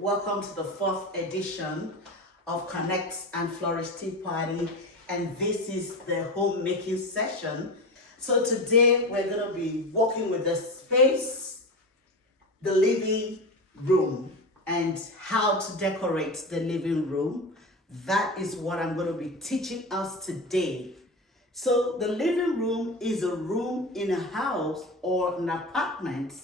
Welcome to the 4th edition of Connect and Flourish Tea Party, and this is the homemaking session. So today we're going to be working with the space, the living room, and how to decorate the living room. That is what I'm going to be teaching us today. So the living room is a room in a house or an apartment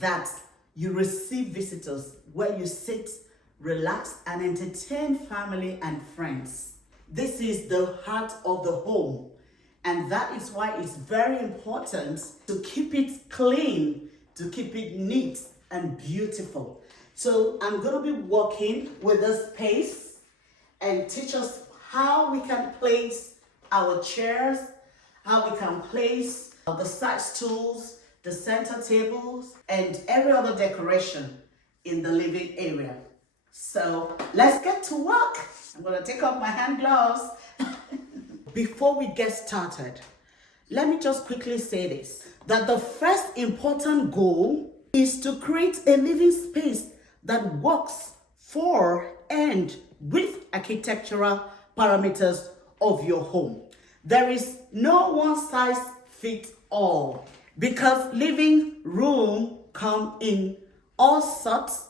that you receive visitors, where you sit, relax, and entertain family and friends. This is the heart of the home, and that is why it's very important to keep it clean, to keep it neat and beautiful. So I'm going to be working with the space and teach us how we can place our chairs, how we can place the side stools, the center tables, and every other decoration in the living area. So let's get to work. I'm going to take off my hand gloves. Before we get started, let me just quickly say this, that the first important goal is to create a living space that works for and with architectural parameters of your home. There is no one size fits all, because living room come in all sorts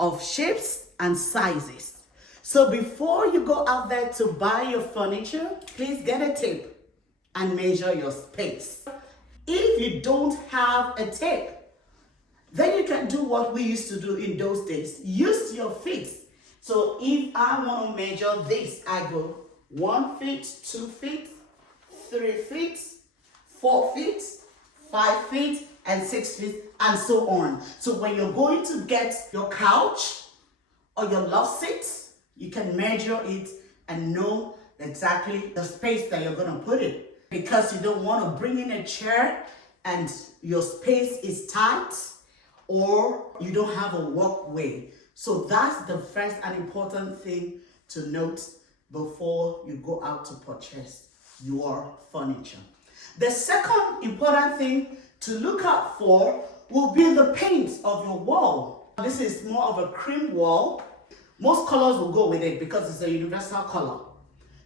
of shapes and sizes. So before you go out there to buy your furniture, please get a tape and measure your space. If you don't have a tape, then you can do what we used to do in those days. Use your feet. So if I want to measure this, I go 1 feet, 2 feet, 3 feet, 4 feet, 5 feet, and 6 feet, and so on. So when you're going to get your couch or your love seat, you can measure it and know exactly the space that you're going to put it. Because you don't want to bring in a chair and your space is tight, or you don't have a walkway. So that's the first and important thing to note before you go out to purchase your furniture. The second important thing to look out for will be the paint of your wall. This is more of a cream wall. Most colors will go with it because it's a universal color.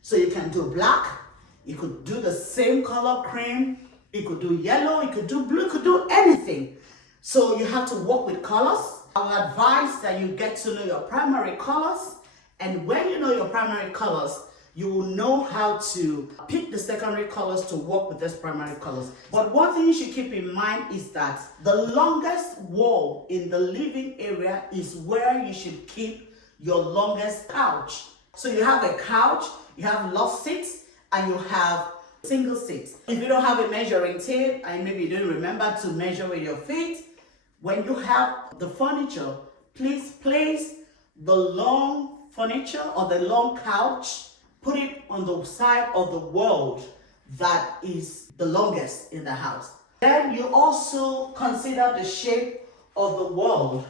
So you can do black, you could do the same color cream, you could do yellow, you could do blue, you could do anything. So you have to work with colors. I will advise that you get to know your primary colors, and when you know your primary colors, you will know how to pick the secondary colors to work with these primary colors. But one thing you should keep in mind is that the longest wall in the living area is where you should keep your longest couch. So you have a couch, you have love seats, and you have single seats. If you don't have a measuring tape, and maybe you don't remember to measure with your feet, when you have the furniture, please place the long furniture or the long couch, put it on the side of the wall that is the longest in the house. Then you also consider the shape of the wall.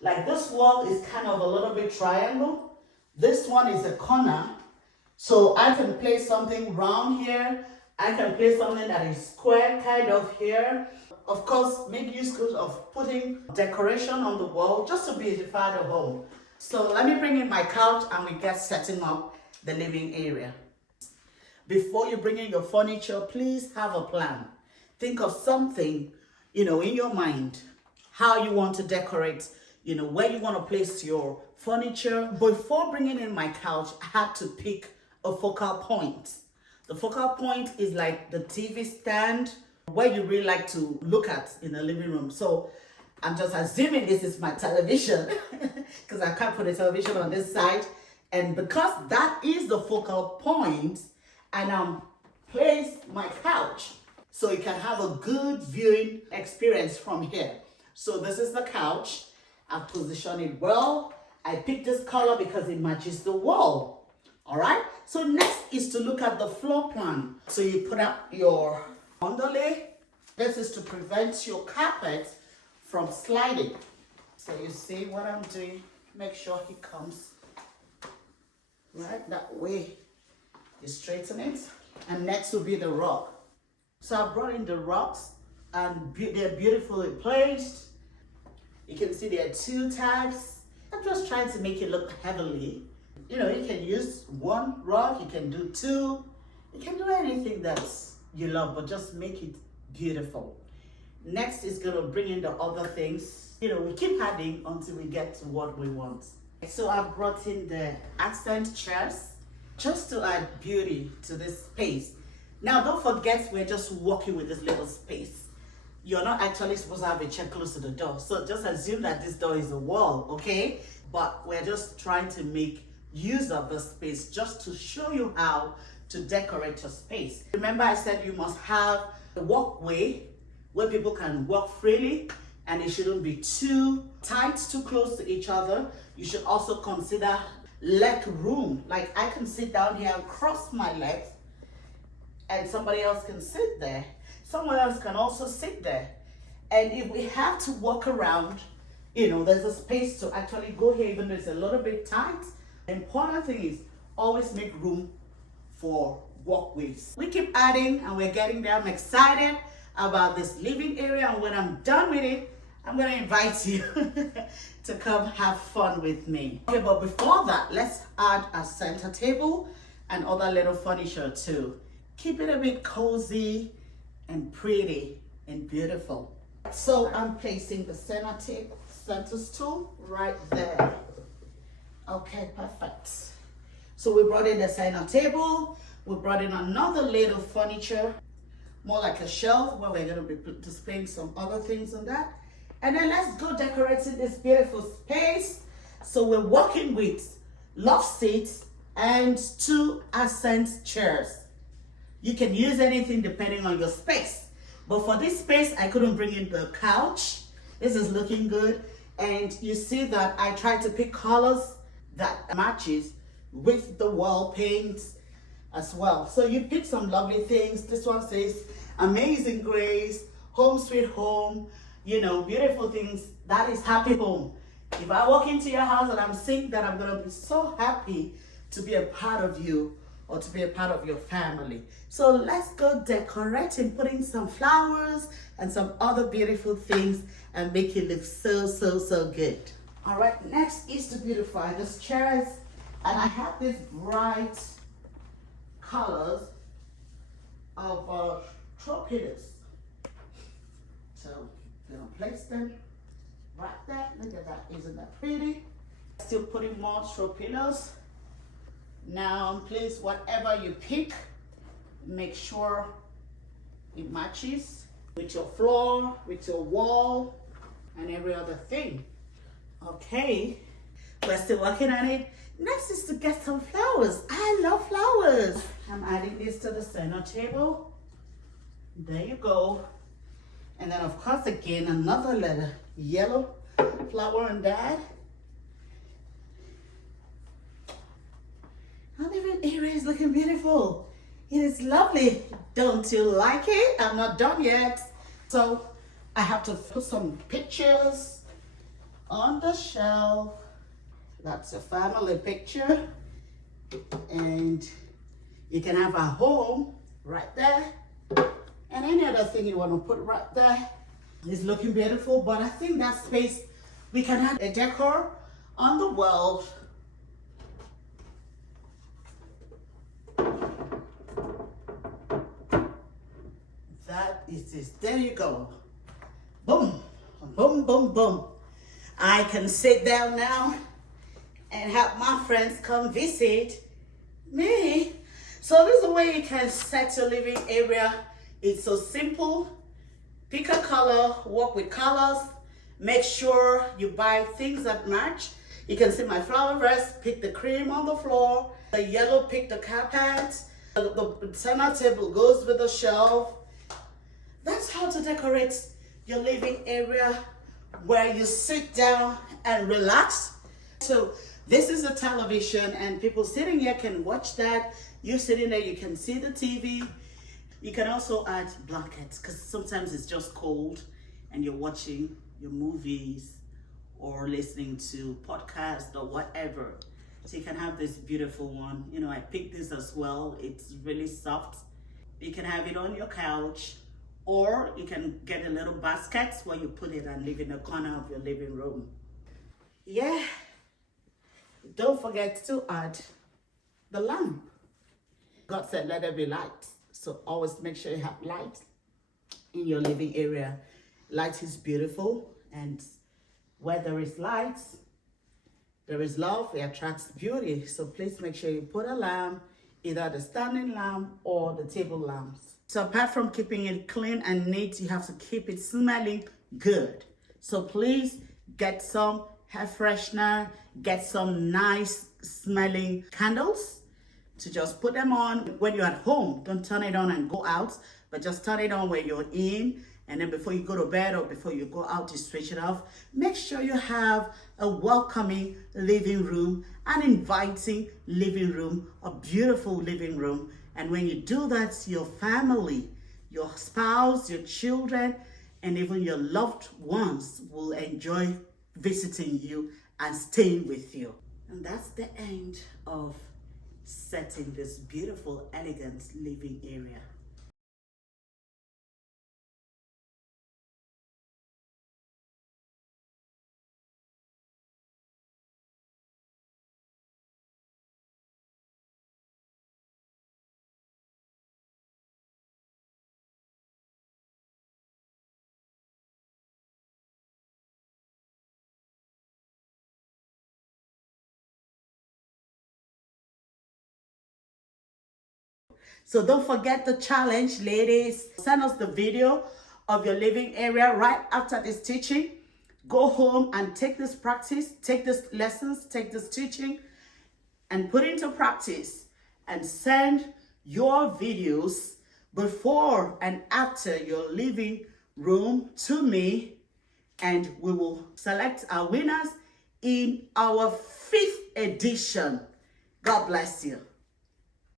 Like this wall is kind of a little bit triangle. This one is a corner. So I can place something round here. I can place something that is square kind of here. Of course, make use of putting decoration on the wall just to beautify the home. So let me bring in my couch and we get setting up the living area. Before you bring in your furniture, please have a plan. Think of something, in your mind, how you want to decorate, where you want to place your furniture. Before bringing in my couch, I had to pick a focal point. The focal point is like the TV stand, where you really like to look at in the living room. So I'm just assuming this is my television because I can't put a television on this side. And because that is the focal point, and I'm placed my couch so you can have a good viewing experience from here. So this is the couch. I've positioned it well. I picked this color because it matches the wall. All right. So next is to look at the floor plan. So you put up your underlay. This is to prevent your carpet from sliding. So you see what I'm doing. Make sure it comes right that way. You straighten it. And next will be the rug. So I brought in the rugs and they're beautifully placed. You can see there are two types. I'm just trying to make it look heavenly. You know, you can use one rug, you can do two, you can do anything that's you love, but just make it beautiful. Next is gonna bring in the other things. You know, we keep adding until we get to what we want. So I brought in the accent chairs just to add beauty to this space. Now don't forget, we're just working with this little space. You're not actually supposed to have a chair close to the door. So just assume that this door is a wall, okay? But we're just trying to make use of the space just to show you how to decorate your space. Remember I said you must have a walkway where people can walk freely, and it shouldn't be too tight, too close to each other. You should also consider leg room. Like I can sit down here and cross my legs, and somebody else can sit there. Someone else can also sit there. And if we have to walk around, you know, there's a space to actually go here, even though it's a little bit tight. The important thing is always make room for walkways. We keep adding and we're getting there. I'm excited about this living area, and when I'm done with it, I'm gonna invite you to come have fun with me. Okay, but before that, let's add a center table and other little furniture too. Keep it a bit cozy and pretty and beautiful. So I'm placing the center stool right there. Okay, perfect. So we brought in the center table. We brought in another little furniture, more like a shelf where we're going to be displaying some other things on that. And then let's go decorating this beautiful space. So we're working with love seats and 2 accent chairs. You can use anything depending on your space. But for this space, I couldn't bring in the couch. This is looking good. And you see that I tried to pick colors that matches with the wall paints as well. So you pick some lovely things. This one says Amazing Grace, Home Sweet Home, you know, beautiful things. That is happy home. If I walk into your house and I'm seeing that, I'm gonna be so happy to be a part of you or to be a part of your family. So let's go decorating, putting some flowers and some other beautiful things and make it look so, so, so good. All right, next is to beautify these chairs. And I have these bright colors of tropicals. So I'm gonna place them right there. Look at that, isn't that pretty? Still putting more throw pillows. Now please, whatever you pick, make sure it matches with your floor, with your wall, and every other thing. Okay, we're still working on it. Next is to get some flowers. I love flowers. I'm adding this to the center table. There you go. And then of course again, another little yellow flower on that. Our living area is looking beautiful. It is lovely. Don't you like it? I'm not done yet. So I have to put some pictures on the shelf. That's a family picture. And you can have a home right there. And any other thing you want to put right there. It's looking beautiful, but I think that space, we can have a decor on the wall. That is it. There you go. Boom, boom, boom, boom. I can sit down now and have my friends come visit me. So this is the way you can set your living area. It's so simple. Pick a color, work with colors. Make sure you buy things that match. You can see my flower vase, pick the cream on the floor. The yellow, pick the carpet. The center table goes with the shelf. That's how to decorate your living area where you sit down and relax. So this is a television and people sitting here can watch that. You sitting there, you can see the TV. You can also add blankets because sometimes it's just cold and you're watching your movies or listening to podcasts or whatever. So you can have this beautiful one. You know, I picked this as well. It's really soft. You can have it on your couch, or you can get a little basket where you put it and leave in the corner of your living room. Yeah, Don't forget to add the lamp. God said, let there be light. So always make sure you have light in your living area. Light is beautiful, and where there is light, there is love. It attracts beauty. So please make sure you put a lamp, either the standing lamp or the table lamps. So apart from keeping it clean and neat, you have to keep it smelling good. So please get some hair freshener, get some nice smelling candles to just put them on when you're at home. Don't turn it on and go out, but just turn it on when you're in, and then before you go to bed or before you go out, you switch it off. Make sure you have a welcoming living room, an inviting living room, a beautiful living room. And when you do that, your family, your spouse, your children, and even your loved ones will enjoy visiting you and staying with you. And that's the end of setting this beautiful, elegant living area. So don't forget the challenge, ladies. Send us the video of your living area right after this teaching. Go home and take this practice, take this lessons, take this teaching, and put into practice, and send your videos before and after your living room to me, and we will select our winners in our 5th edition. God bless you.